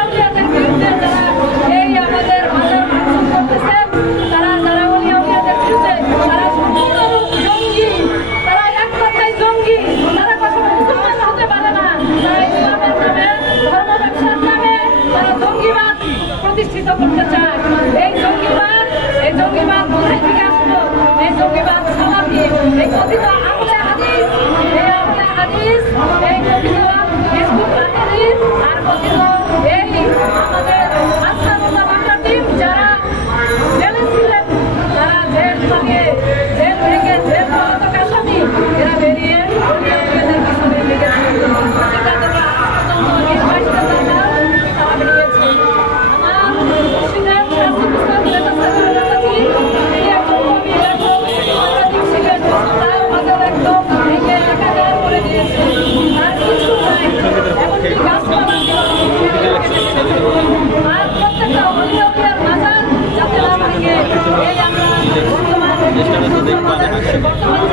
আউলিয়াদের বিরুদ্ধে যারা এই আমাদের মাজার ভাঙচুর করতেছেন, তারা যারা ওলি আউলিয়াদের বিরুদ্ধে তারা সম্পূর্ণরূপ জঙ্গি, তারা এক কথায় জঙ্গি, তারা কখনো মুসলমান হতে পারে না। তারা ইসলামের নামে, ধর্ম ব্যবসার নামে তারা জঙ্গিবাদ প্রতিষ্ঠিত করতে চায়। এই জঙ্গিবাদ কোথায় থেকে আসলো? এই জঙ্গিবাদ সালাফি, এই কথিত আমলে হাদিস, এই আমলে হাদিস, এই কথিত হিজবুত তাহরীর আর কথিত এই আমাদের আনসারুল্লাহ বাংলা টিম যারা জেলে ছিলেন, তারা জেল থেকে জেল পলাতক আসামি, এরা বেরিয়ে ওলিয়াদের পিছনে লেগেছে। প্রতিটা দফা আজ পর্যন্ত 20-22টা দফা তারা বেরিয়েছে। আমার মুর্শিদের শাসক নেতা সাহেবের এই একজন কবি লেখক সাংবাদিক ছিলেন, তার মাঝে একদম ভেঙে একাকার করে দিয়েছে। আর কিছু নাই, এমনকি গাছপালা আর প্রত্যেকটা ওলি আউলিয়ার মাজার যাতে না ভাঙে, এই আমরা বর্তমান